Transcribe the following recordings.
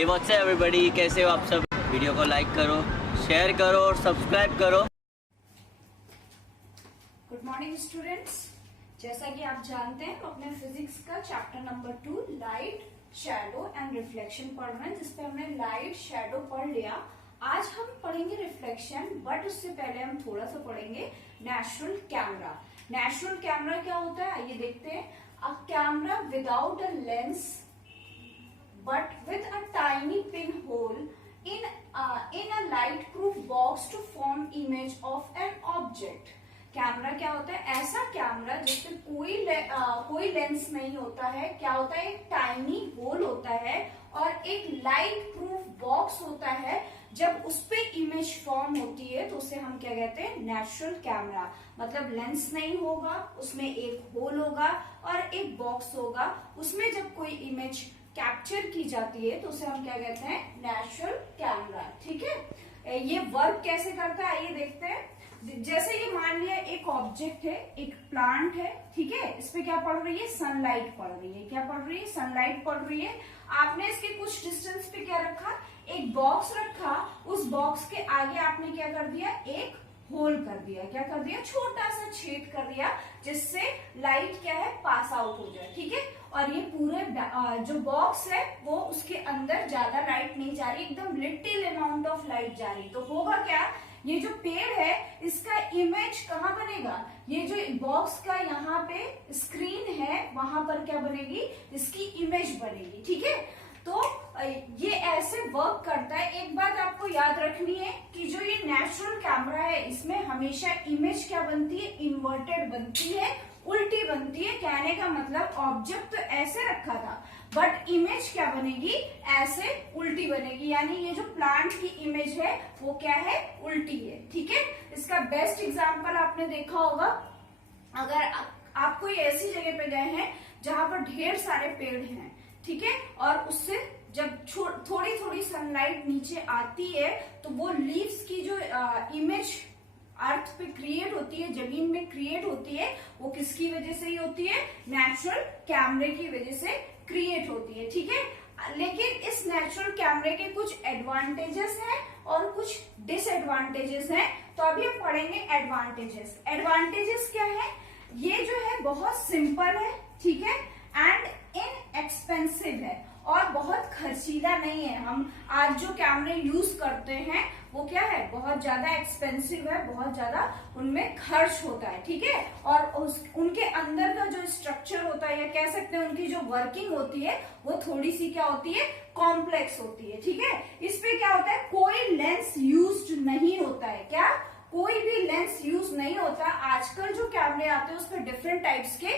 Hey what's up everybody, कैसे हो आप सब। वीडियो को लाइक करो, शेयर करो और सब्सक्राइब करो। Good morning students. जैसा कि आप जानते हैं अपने फिजिक्स का chapter number 2 light, shadow and reflection पढ़ रहे हैं, जिसपे हमने लाइट शैडो पढ़ लिया। आज हम पढ़ेंगे रिफ्लेक्शन, बट उससे पहले हम थोड़ा सा पढ़ेंगे नेचुरल कैमरा। नेचुरल कैमरा क्या होता है आइए देखते हैं। A camera without a lens but with a tiny pinhole in a light proof box to form image of an object। Camera क्या होता है? ऐसा कैमरा जिसमें कोई लेंस नहीं होता है। क्या होता है? एक टाइनी होल होता है और एक लाइट प्रूफ बॉक्स होता है। जब उस पे इमेज फॉर्म होती है तो उसे हम क्या कहते हैं? Natural camera. मतलब लेंस नहीं होगा, उसमें एक होल होगा और एक बॉक्स होगा। उसमें जब कोई इमेज कैप्चर की जाती है तो उसे हम क्या कहते हैं? Natural camera. ठीक है, ये वर्क कैसे करता है आइए देखते हैं। जैसे ये मान लिया एक ऑब्जेक्ट है, एक प्लांट है, ठीक है, इस पे क्या पड़ रही है? सनलाइट पड़ रही है। क्या पड़ रही है? सनलाइट पड़ रही है। आपने इसके कुछ डिस्टेंस पे क्या रखा? एक बॉक्स रखा। उस बॉक्स के आगे आपने क्या कर दिया? एक होल कर दिया। क्या कर दिया? छोटा सा छेद कर दिया, जिससे लाइट क्या है? पास आउट हो जाए। ठीक है, और ये पूरे जो बॉक्स है वो उसके अंदर ज्यादा लाइट नहीं जा रही, एकदम लिटिल अमाउंट ऑफ लाइट जा रही। तो होगा क्या? ये जो पेड़ है इसका इमेज कहाँ बनेगा? ये जो बॉक्स का यहाँ पे स्क्रीन है वहां पर क्या बनेगी? इसकी इमेज बनेगी। ठीक है, तो ये ऐसे वर्क करता है। एक बात आपको याद रखनी है कि जो ये नेचुरल कैमरा है इसमें हमेशा इमेज क्या बनती है? इन्वर्टेड बनती है, उल्टी बनती है। कहने का मतलब ऑब्जेक्ट तो ऐसे रखा था बट इमेज क्या बनेगी? ऐसे उल्टी बनेगी। यानी ये जो प्लांट की इमेज है वो क्या है? उल्टी है। ठीक है, इसका बेस्ट एग्जांपल आपने देखा होगा। अगर आप कोई ऐसी जगह पे गए हैं जहां पर ढेर सारे पेड़ हैं, ठीक है, और उससे जब थोड़ी थोड़ी सनलाइट नीचे आती है तो वो लीव्स की जो इमेज अर्थ पे क्रिएट होती है, जमीन में क्रिएट होती है, वो किसकी वजह से ही होती है? नेचुरल कैमरे की वजह से क्रिएट होती है। ठीक है, लेकिन इस नेचुरल कैमरे के कुछ एडवांटेजेस हैं और कुछ डिसएडवांटेजेस हैं। तो अभी हम पढ़ेंगे एडवांटेजेस। एडवांटेजेस क्या है? ये जो है बहुत सिंपल है, ठीक है, एंड इनएक्सपेंसिव है और बहुत खर्चीला नहीं है। हम आज जो कैमरे यूज करते हैं वो क्या है? बहुत ज्यादा एक्सपेंसिव है, बहुत ज्यादा उनमें खर्च होता है। ठीक है, और उनके अंदर का जो स्ट्रक्चर होता है या कह सकते हैं उनकी जो वर्किंग होती है वो थोड़ी सी क्या होती है? कॉम्प्लेक्स होती है। ठीक है, इस पे क्या होता है? कोई लेंस यूज नहीं होता है। क्या? कोई भी लेंस यूज नहीं होता। आजकल जो कैमरे आते हैं उसमें डिफरेंट टाइप्स के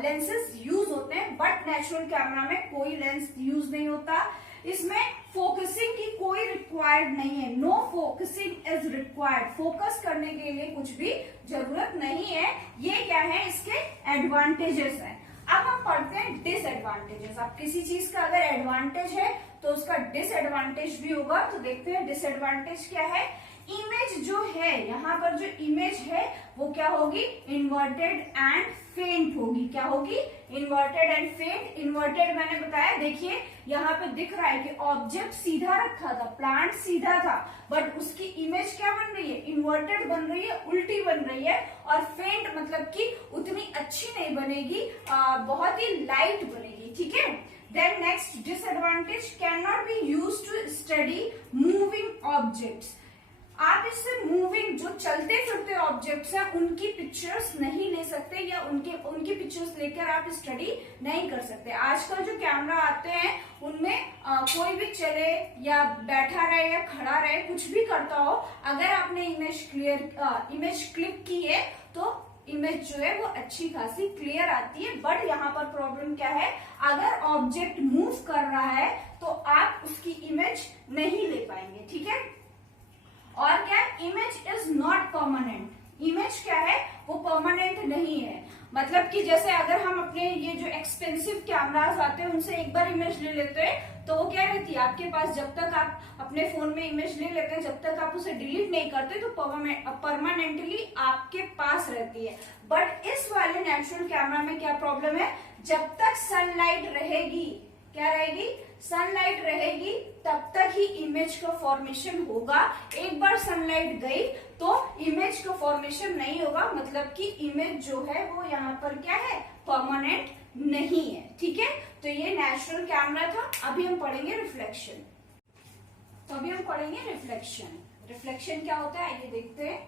लेंसेज यूज होते हैं, बट नेचुरल कैमरा में कोई लेंस यूज नहीं होता। इसमें फोकसिंग की कोई रिक्वायर्ड नहीं है। No focusing is required. Focus करने के लिए कुछ भी जरूरत नहीं है। ये क्या है? इसके एडवांटेजेस हैं। अब हम पढ़ते हैं डिसएडवांटेजेस। अब किसी चीज का अगर एडवांटेज है तो उसका डिसएडवांटेज भी होगा। तो देखते हैं डिसएडवांटेज क्या है। इमेज जो है, यहाँ पर जो इमेज है वो क्या होगी? इन्वर्टेड एंड फेंट होगी। क्या होगी? इन्वर्टेड एंड फेंट। इन्वर्टेड मैंने बताया, देखिए यहाँ पे दिख रहा है कि ऑब्जेक्ट सीधा रखा था, प्लांट सीधा था, बट उसकी इमेज क्या बन रही है? इन्वर्टेड बन रही है, उल्टी बन रही है। और फेंट मतलब कि उतनी अच्छी नहीं बनेगी, बहुत ही लाइट बनेगी। ठीक है, then next disadvantage, can not be use to study moving objects. आप इससे मूविंग जो चलते फिरते ऑब्जेक्ट्स हैं उनकी पिक्चर्स नहीं ले सकते या उनकी पिक्चर्स लेकर आप स्टडी नहीं कर सकते। आजकल जो कैमरा आते हैं उनमें कोई भी चले या बैठा रहे या खड़ा रहे, कुछ भी करता हो, अगर आपने इमेज क्लिक की है तो इमेज जो है वो अच्छी खासी क्लियर आती है। बट यहाँ पर प्रॉब्लम क्या है? अगर ऑब्जेक्ट मूव कर रहा है तो आप उसकी इमेज नहीं ले पाएंगे। ठीक है, और क्या? Image is not permanent. Image क्या है? वो परमानेंट नहीं है। मतलब कि जैसे अगर हम अपने ये जो एक्सपेंसिव कैमरास आते हैं उनसे एक बार इमेज ले लेते हैं तो वो क्या रहती है आपके पास, जब तक आप अपने फोन में इमेज ले लेते हैं, जब तक आप उसे डिलीट नहीं करते तो परमानेंटली आपके पास रहती है। बट इस वाले नेचुरल कैमरा में क्या प्रॉब्लम है? जब तक सनलाइट रहेगी क्या रहेगी, सनलाइट रहेगी तब तक ही इमेज का फॉर्मेशन होगा। एक बार सनलाइट गई तो इमेज का फॉर्मेशन नहीं होगा, मतलब कि इमेज जो है वो यहाँ पर क्या है, परमानेंट नहीं है। ठीक है, तो ये नेचुरल कैमरा था। अभी हम पढ़ेंगे रिफ्लेक्शन। तो अभी हम पढ़ेंगे रिफ्लेक्शन। रिफ्लेक्शन क्या होता है आइए देखते हैं।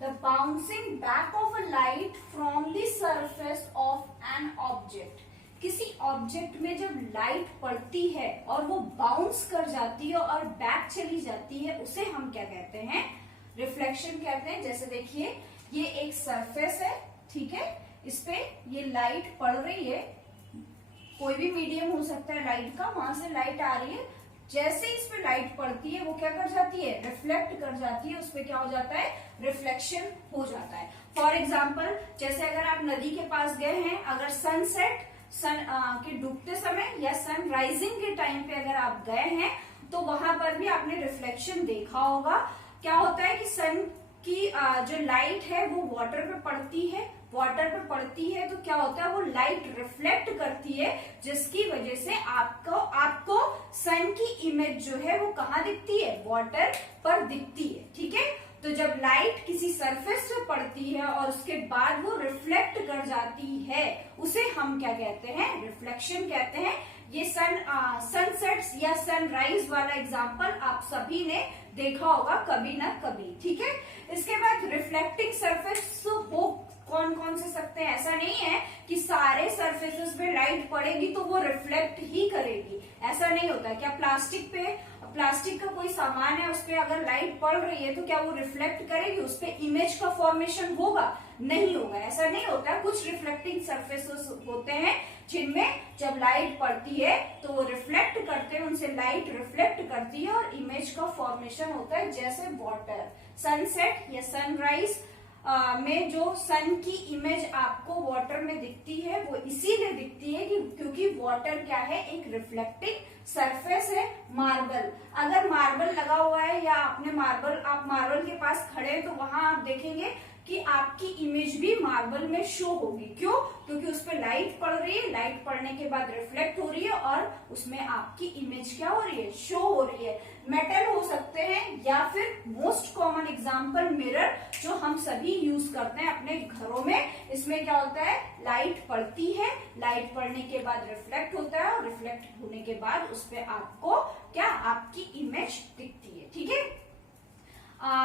The bouncing back of a light from the surface of an object. किसी ऑब्जेक्ट में जब लाइट पड़ती है और वो बाउंस कर जाती है और बैक चली जाती है, उसे हम क्या कहते हैं, रिफ्लेक्शन कहते हैं। जैसे देखिए ये एक सरफेस है, ठीक है, इस पे ये लाइट पड़ रही है, कोई भी मीडियम हो सकता है लाइट का, वहां से लाइट आ रही है, जैसे इस पे लाइट पड़ती है वो क्या कर जाती है, रिफ्लेक्ट कर जाती है, उस पे क्या हो जाता है, रिफ्लेक्शन हो जाता है। फॉर एग्जाम्पल जैसे अगर आप नदी के पास गए हैं, अगर सनसेट के डूबते समय या सन राइजिंग के टाइम पे अगर आप गए हैं तो वहां पर भी आपने रिफ्लेक्शन देखा होगा। क्या होता है कि सन की जो लाइट है वो वाटर पे पड़ती है, वाटर पे पड़ती है तो क्या होता है, वो लाइट रिफ्लेक्ट करती है, जिसकी वजह से आपको सन की इमेज जो है वो कहाँ दिखती है, वाटर पर दिखती है। ठीक है, तो जब लाइट किसी सरफेस पे पड़ती है और उसके बाद वो रिफ्लेक्ट कर जाती है, उसे हम क्या कहते हैं, रिफ्लेक्शन कहते हैं। ये सनसेट्स या सनराइज वाला एग्जांपल आप सभी ने देखा होगा कभी ना कभी। ठीक है, इसके बाद रिफ्लेक्टिंग सरफेस हो कौन कौन से सकते हैं। ऐसा नहीं है कि सारे सरफेसेस पे लाइट पड़ेगी तो वो रिफ्लेक्ट ही करेगी, ऐसा नहीं होता। क्या प्लास्टिक का कोई सामान है, उस पर अगर लाइट पड़ रही है तो क्या वो रिफ्लेक्ट करेगी, उस पर इमेज का फॉर्मेशन होगा, नहीं होगा, ऐसा नहीं होता। कुछ रिफ्लेक्टिंग सरफेसेस होते हैं जिनमें जब लाइट पड़ती है तो वो रिफ्लेक्ट करते हैं, उनसे लाइट रिफ्लेक्ट करती है और इमेज का फॉर्मेशन होता है। जैसे वाटर, सनसेट या सनराइज में जो सन की इमेज आपको वाटर में दिखती है वो इसीलिए दिखती है कि क्योंकि वाटर क्या है, एक रिफ्लेक्टिंग सरफेस है। मार्बल, अगर मार्बल लगा हुआ है या आप मार्बल के पास खड़े हैं तो वहां आप देखेंगे कि आपकी इमेज भी मार्बल में शो होगी। क्यों? क्योंकि उस पर लाइट पड़ रही है, लाइट पड़ने के बाद रिफ्लेक्ट हो रही है और उसमें आपकी इमेज क्या हो रही है, शो हो रही है। मेटल हो सकते हैं या फिर मोस्ट कॉमन एग्जांपल मिरर, जो हम सभी यूज करते हैं अपने घरों में। इसमें क्या होता है, लाइट पड़ती है, लाइट पड़ने के बाद रिफ्लेक्ट होता है और रिफ्लेक्ट होने के बाद उस पर आपको क्या, आपकी इमेज दिखती है। ठीक है,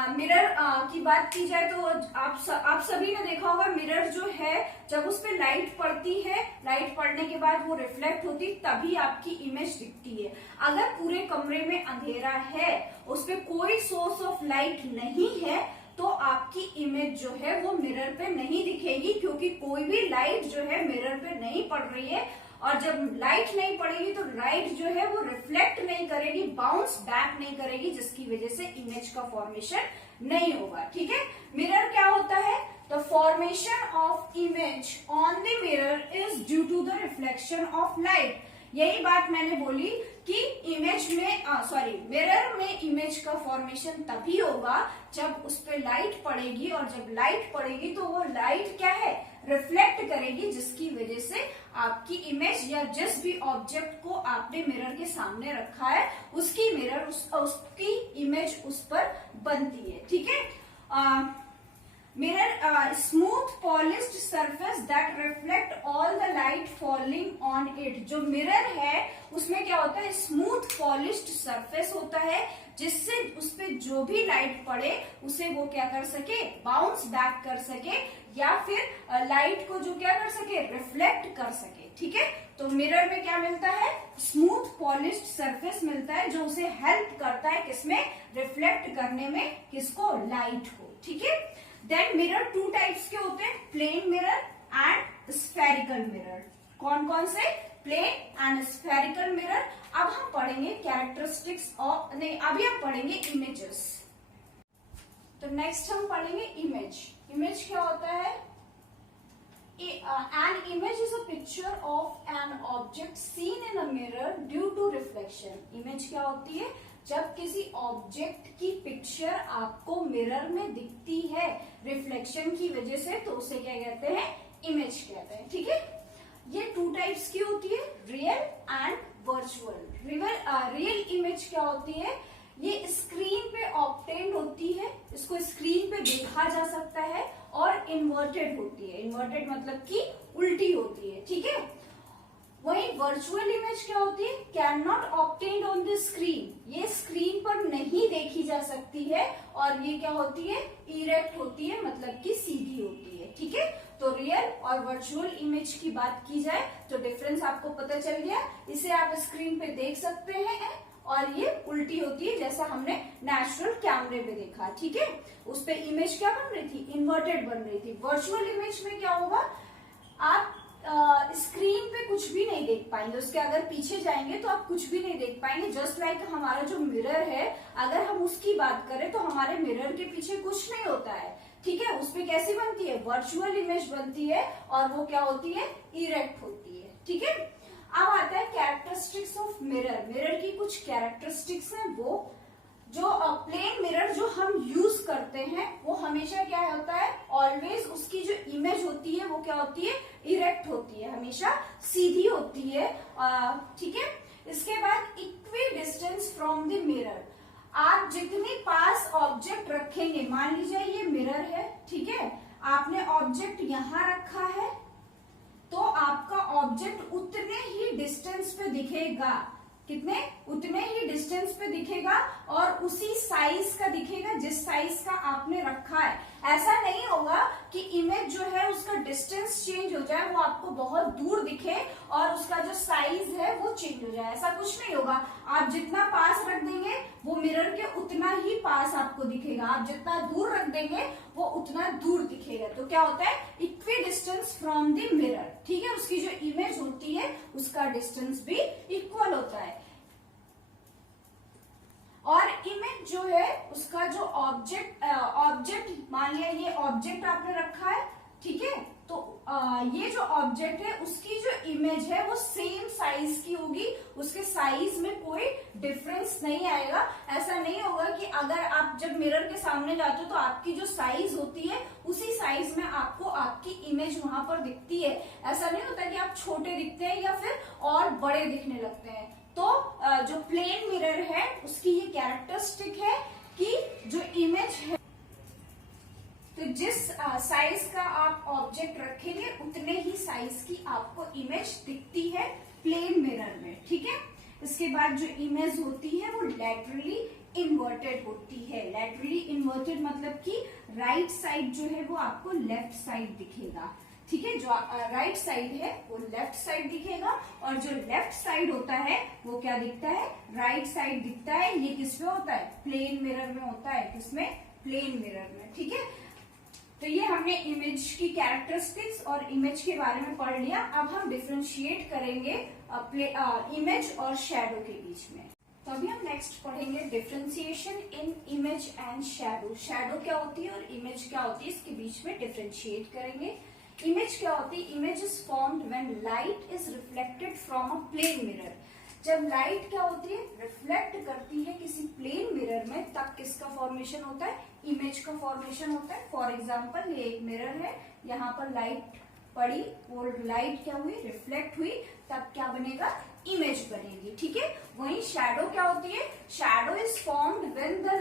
मिरर की बात की जाए तो आप सभी ने देखा होगा, मिरर जो है जब उस पर लाइट पड़ती है, लाइट पड़ने के बाद वो रिफ्लेक्ट होती, तभी आपकी इमेज दिखती है। अगर पूरे कमरे में अंधेरा है, उस पर कोई सोर्स ऑफ लाइट नहीं है, तो आपकी इमेज जो है वो मिरर पे नहीं दिखेगी, क्योंकि कोई भी लाइट जो है मिरर पे नहीं पड़ रही है। और जब लाइट नहीं पड़ेगी तो लाइट जो है वो रिफ्लेक्ट नहीं करेगी, बाउंस बैक नहीं करेगी, जिसकी वजह से इमेज का फॉर्मेशन नहीं होगा। ठीक है, मिरर क्या होता है, the formation of image on the mirror is due to the reflection of light. यही बात मैंने बोली कि मिरर में इमेज का फॉर्मेशन तभी होगा जब उस पर लाइट पड़ेगी, और जब लाइट पड़ेगी तो वो लाइट क्या है, रिफ्लेक्ट करेगी, जिसकी वजह से आपकी इमेज या जिस भी ऑब्जेक्ट को आपने मिरर के सामने रखा है उसकी उसकी इमेज उस पर बनती है। ठीक है, mirror smooth polished surface that reflect all the light falling on it. जो मिरर है उसमें क्या होता है, स्मूथ पॉलिश्ड सरफेस होता है, जिससे उस पे जो भी लाइट पड़े उसे वो क्या कर सके, बाउंस बैक कर सके, या फिर लाइट को जो क्या कर सके, रिफ्लेक्ट कर सके। ठीक है, तो मिरर में क्या मिलता है, स्मूथ पॉलिश्ड सरफेस मिलता है, जो उसे हेल्प करता है किसमें, रिफ्लेक्ट करने में, किसको, लाइट को। ठीक है, देन मिरर टू टाइप्स के होते हैं, plane mirror and spherical mirror. कौन कौन से, प्लेन एंड स्फेरिकल मिरर। अब हम पढ़ेंगे कैरेक्टरिस्टिक्स ऑफ, नहीं अभी हम पढ़ेंगे इमेजेस। तो नेक्स्ट हम पढ़ेंगे इमेज। इमेज क्या होता है, an image is a picture of an object seen in a mirror due to reflection। Image क्या होती है, जब किसी ऑब्जेक्ट की पिक्चर आपको मिरर में दिखती है रिफ्लेक्शन की वजह से, तो उसे क्या कहते हैं, इमेज कहते हैं। ठीक है, ये टू टाइप्स की होती है, real and virtual. Real image क्या होती है, ये स्क्रीन पे ऑब्टेन्ड होती है, इसको स्क्रीन पे देखा जा सकता है, और इन्वर्टेड होती है। इन्वर्टेड मतलब कि उल्टी होती है, ठीक है। वही वर्चुअल इमेज क्या होती है, can not obtained on the screen, ये स्क्रीन पर नहीं देखी जा सकती है, और ये क्या होती है, इरेक्ट होती है, मतलब कि सीधी होती है, ठीक है। तो रियल और वर्चुअल इमेज की बात की जाए तो डिफरेंस आपको पता चल गया। इसे आप स्क्रीन पे देख सकते हैं, और ये उल्टी होती है जैसा हमने नेचुरल कैमरे में देखा, ठीक है। उस पे इमेज क्या बन रही थी, इन्वर्टेड बन रही थी। वर्चुअल इमेज में क्या होगा, आप स्क्रीन पे कुछ भी नहीं देख पाएंगे, उसके अगर पीछे जाएंगे तो आप कुछ भी नहीं देख पाएंगे। जस्ट लाइक हमारा जो मिरर है, अगर हम उसकी बात करें तो हमारे मिरर के पीछे कुछ नहीं होता है, ठीक है। उसपे कैसी बनती है, वर्चुअल इमेज बनती है, और वो क्या होती है, इरेक्ट होती है, ठीक है। अब आता है कैरेक्टरिस्टिक्स ऑफ मिरर। मिरर की कुछ कैरेक्टरिस्टिक्स हैं, वो जो प्लेन मिरर जो हम यूज करते हैं वो हमेशा क्या होता है, ऑलवेज उसकी जो इमेज होती है वो क्या होती है, इरेक्ट होती है, हमेशा सीधी होती है, ठीक है। इसके बाद equi distance from the mirror, आप जितनी पास ऑब्जेक्ट रखेंगे, मान लीजिए ये मिरर है, ठीक है, आपने ऑब्जेक्ट यहां रखा है, तो आपका ऑब्जेक्ट उतने ही डिस्टेंस पे दिखेगा, कितने, उतने ही डिस्टेंस पे दिखेगा, और उसी साइज का दिखेगा जिस साइज का आपने रखा है। ऐसा नहीं होगा कि इमेज जो है उसका डिस्टेंस चेंज हो जाए, वो आपको बहुत दूर दिखे और उसका जो साइज है वो चेंज हो जाए, ऐसा कुछ नहीं होगा। आप जितना पास रख देंगे वो मिरर के उतना ही पास आपको दिखेगा, आप जितना दूर रख देंगे वो उतना दूर दिखेगा। तो क्या होता है, equi distance from the mirror, ठीक है। उसकी जो इमेज होती है उसका डिस्टेंस भी इक्वल होता है। और इमेज जो है उसका जो ऑब्जेक्ट मान लिया ये ऑब्जेक्ट आपने रखा है, ठीक है, तो ये जो ऑब्जेक्ट है उसकी जो इमेज है वो सेम साइज की होगी, उसके साइज में कोई डिफरेंस नहीं आएगा। ऐसा नहीं होगा कि अगर आप जब मिरर के सामने जाते हो तो आपकी जो साइज होती है उसी साइज में आपको आपकी इमेज वहां पर दिखती है। ऐसा नहीं होता कि आप छोटे दिखते हैं या फिर और बड़े दिखने लगते हैं। तो जो प्लेन मिरर है उसकी ये कैरेक्टरिस्टिक है कि जो इमेज है, तो जिस साइज का आप ऑब्जेक्ट रखेंगे उतने ही साइज की आपको इमेज दिखती है प्लेन मिरर में, ठीक है। इसके बाद जो इमेज होती है वो लैटरली इन्वर्टेड होती है। लैटरली इन्वर्टेड मतलब कि राइट साइड जो है वो आपको लेफ्ट साइड दिखेगा, ठीक है। जो राइट साइड है वो लेफ्ट साइड दिखेगा, और जो लेफ्ट साइड होता है वो क्या दिखता है, राइट साइड दिखता है। ये किसमें होता है, प्लेन मिरर में होता है, किसमें, प्लेन मिरर में, ठीक है। तो ये हमने इमेज की कैरेक्टरिस्टिक्स और इमेज के बारे में पढ़ लिया। अब हम डिफरेंशिएट करेंगे इमेज और शैडो के बीच में। तो अभी हम नेक्स्ट पढ़ेंगे differentiation in image and shadow. Shadow क्या होती है और इमेज क्या होती है, इसके बीच में डिफरेंशिएट करेंगे। इमेज क्या होती है, image is formed when light is reflected from a plane mirror. जब लाइट क्या होती है, रिफ्लेक्ट करती है किसी प्लेन मिरर में, तब किसका फॉर्मेशन होता है, इमेज का फॉर्मेशन होता है। फॉर एग्जाम्पल ये एक मिरर है, यहाँ पर लाइट पड़ी, वो लाइट क्या हुई, रिफ्लेक्ट हुई, तब क्या बनेगा, इमेज बनेगी, ठीक है। वहीं शैडो क्या होती है, shadow is formed when the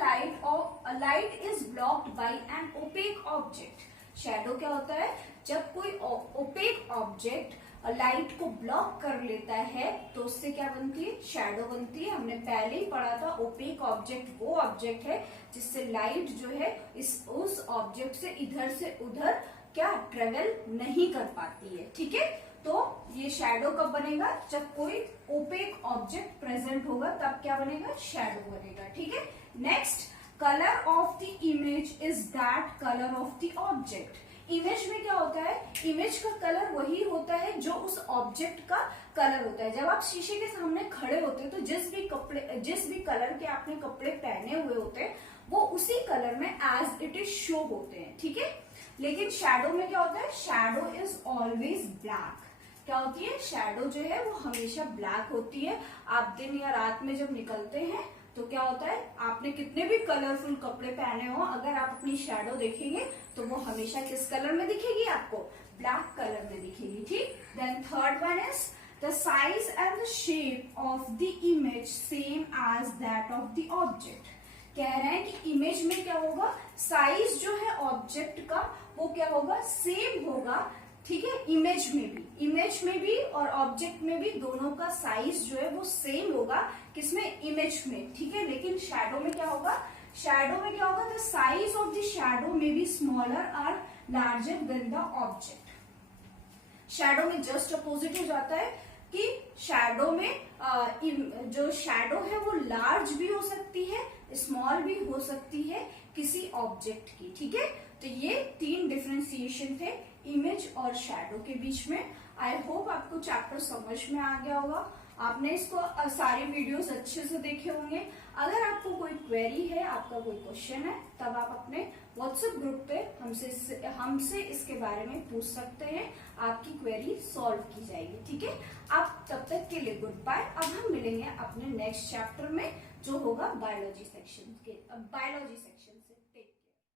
light is blocked by an opaque object. Shadow क्या होता है, जब कोई ओपेक ऑब्जेक्ट लाइट को ब्लॉक कर लेता है तो उससे क्या बनती है, शैडो बनती है। हमने पहले ही पढ़ा था ओपेक ऑब्जेक्ट वो ऑब्जेक्ट है जिससे लाइट जो है उस ऑब्जेक्ट से इधर से उधर क्या ट्रेवल नहीं कर पाती है, ठीक है। तो ये शैडो कब बनेगा, जब कोई ओपेक ऑब्जेक्ट प्रेजेंट होगा तब क्या बनेगा, शैडो बनेगा, ठीक है। Next, colour of the image is that colour of the object. Image में क्या होता है, इमेज का कलर वही होता है जो उस ऑब्जेक्ट का कलर होता है। जब आप शीशे के सामने खड़े होते हैं तो जिस भी कलर के आपने कपड़े पहने हुए होते हैं वो उसी कलर में एज इट इज शो होते हैं, ठीक है। लेकिन शैडो में क्या होता है, शैडो इज ऑलवेज ब्लैक। क्या होती है, शैडो जो है वो हमेशा ब्लैक होती है। आप दिन या रात में जब निकलते हैं तो क्या होता है, आपने कितने भी कलरफुल कपड़े पहने हो, अगर आप अपनी शैडो देखेंगे तो वो हमेशा किस कलर में दिखेगी आपको, ब्लैक कलर में दिखेगी, ठीक। Then third one is the size and the shape of the image same as that of the object. कह रहे हैं कि इमेज में क्या होगा, साइज जो है ऑब्जेक्ट का वो क्या होगा, सेम होगा, ठीक है। इमेज में भी और ऑब्जेक्ट में भी दोनों का साइज जो है वो सेम होगा, किसमें, इमेज में, ठीक है। लेकिन शैडो में क्या होगा, the size of the shadow में बी स्मॉलर और larger than the object. Shadow में जस्ट अपोजिट हो जाता है कि शैडो में जो शैडो है वो लार्ज भी हो सकती है, स्मॉल भी हो सकती है किसी ऑब्जेक्ट की, ठीक है। तो ये 3 डिफरेंशिएशन थे इमेज और शैडो के बीच में। आई होप आपको चैप्टर समझ में आ गया होगा, आपने इसको सारे वीडियोस अच्छे से देखे होंगे। अगर आपको कोई क्वेरी है, आपका कोई क्वेश्चन है, तब आप अपने व्हाट्सएप ग्रुप पे हमसे इसके बारे में पूछ सकते हैं, आपकी क्वेरी सॉल्व की जाएगी, ठीक है। आप तब तक के लिए गुड बाय। अब हम मिलेंगे अपने नेक्स्ट चैप्टर में जो होगा बायोलॉजी सेक्शन।